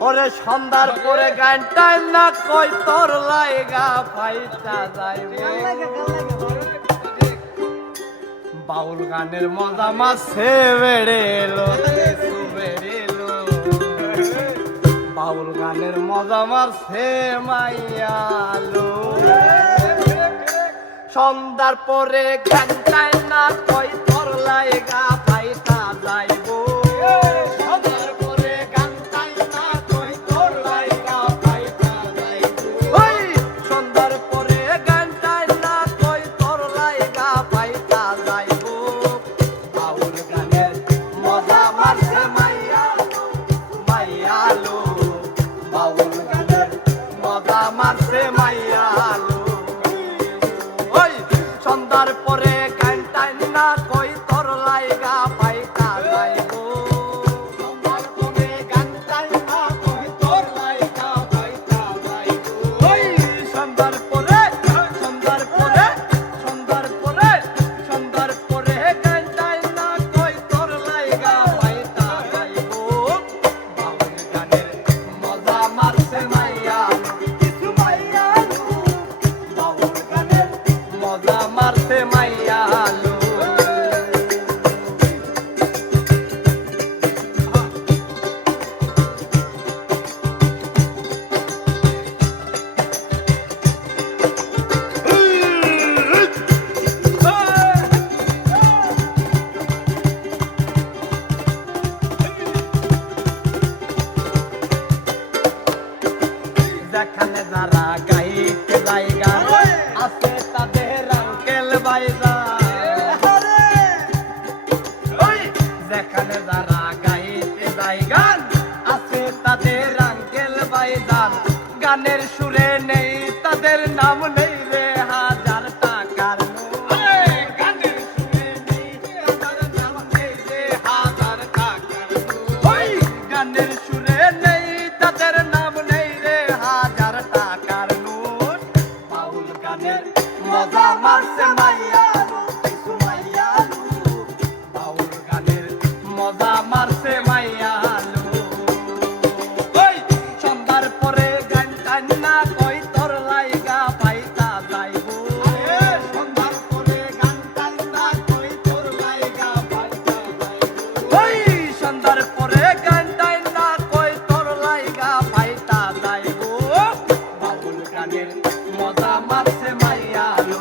ওরে সন্ধ্যার পরে গানটাই না কই তোর লাইগা ফাইটা যাইব বাউল গানের মজা মাছে বেড়ে এলো বাউল গানের মজা মাছে মাইয়ালো সন্ধ্যার পরে গানটাই না কই তোর লাইগা ফাইটা যাইব মারছে মাইয়ালো ওই সন্ধ্যার পরে গানটাই না কই তোর লাইগা পাইতা যাইব সন্ধ্যার পরে গানটাই না কই তোর লাইগা পাইতা যাইব ওই সন্ধ্যার পরে গানটাই না কই তোর লাইগা পাইতা যাইব বাউল গানের মজা মারছে মাইয়ালো মারতে মাইয়ালো যেখানে যারা গাইতে জায়গা আছে তাদের আঙ্কেল বাইজা যেখানে যারা গাইতে জায়গা আছে তাদের আঙ্কেল বাইজান গানের সুরে নেই তাদের নাম নেই রে হাজার টাকার গানের সুরে নেই তাদের নাম নেই রে হাজার টাকার গানের সুরে নেই তাদের নাম নেই রে হাজার টাকার নোট বাউল গানের মজা মারছে মাইয়ালো বাউল গানের মজা মারছে মাইয়ালো ওই সন্ধ্যার পরে গানটাই না কই তোর লাইগা পাইতা যাইব সন্ধ্যার পরে গানটাই না কই তোর লাইগা পাইতা যাইব ওই সন্ধ্যার পরে গানটাই না কই তোর লাইগা পাইতা যাইব বাউল গানের মজা মারছে মাইয়ালো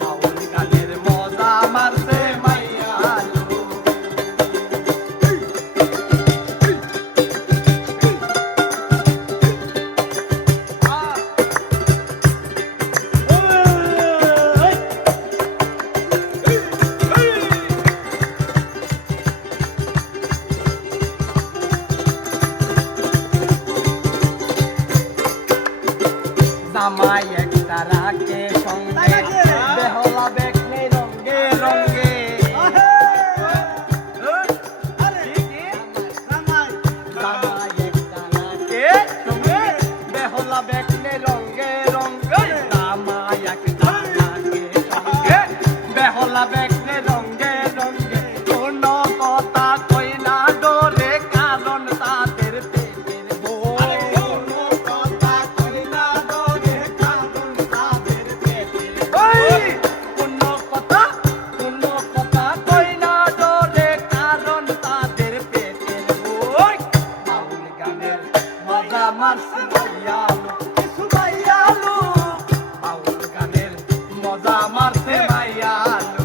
বাউল গানের মজা মারছে মাইয়ালো জামাই একটা রাখে সঙ্গে বেহলা বেকনে রঙ্গে রঙ্গে জামাই একটা রাখে সঙ্গে বেহলা বেকনে রঙ্গে রঙ্গে জামাই একটা রাখে সঙ্গে বেহলা বেকনে রঙ্গে রঙ্গে কোনো কথা কই না ডরে কারণ তাদের পেটের বই কোনো কথা কই না ডরে কারণ তাদের পেটের বই কোনো কথা কই না ডরে কারণ তাদের পেটের বই বাউল গানের মজা মারছে মাইয়ালো বাউল গানের মজা মারছে মাইয়ালো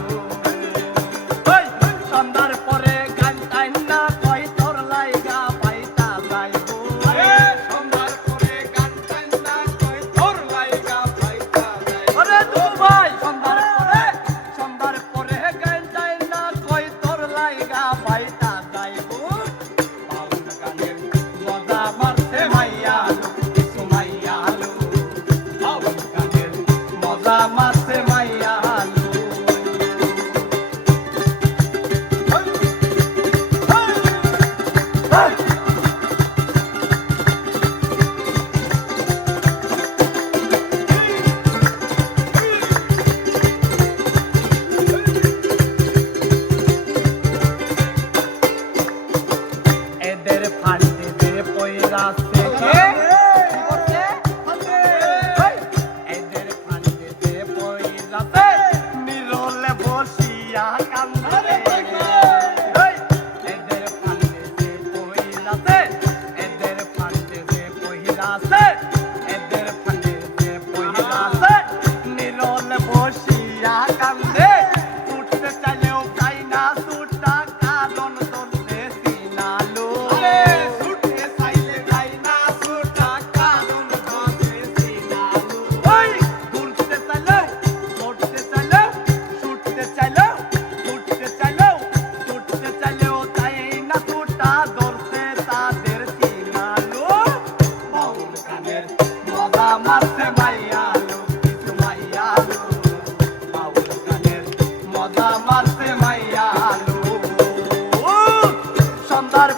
ওই সন্ধ্যার পরে গানটাই না কই তোর লাইগা পাইতা যাইব সন্ধ্যার পরে গানটাই না কই তোর লাইগা পাইতা যাইব ওরে দুবাই সন্ধ্যার পরে গানটাই না কই তোর লাইগা পাইতা যাইব বাউল গানের মজা মারছে মাইয়ালো বাউল গানের মজা মারছে মাইয়ালো এদের ফাড়ি পহিরাছে কে কি করছে এদের ফান্দেতে পহিরাছে নিরলে বসিয়া কান্দে এদের ফান্দেতে পহিরাছে এদের ফান্দেতে পহিরাছে এদের ফান্দেতে পহিরাছে নিরলে বসিয়া কান্দে ছুটতে চাইলেও পাই না ছুটা কারণ ধরতেছি না লো ছুটতে চাইলে পাই না ছুটা কারণ ধরতেছি না লো ওই ঘুরতে চাইলেও ছুটতে চাইলেও ছুটতে চাইলেও ছুটতে চাইলেও ছুটতে চাইলেও তাই না ছুটা ধরতে তাদের চিনা লো বাউল গানের মজা মারছে মাইয়া লো কিছু মাইয়া লো বাউল গানের মজা মারছে মাইয়া লো সন্ধ্যার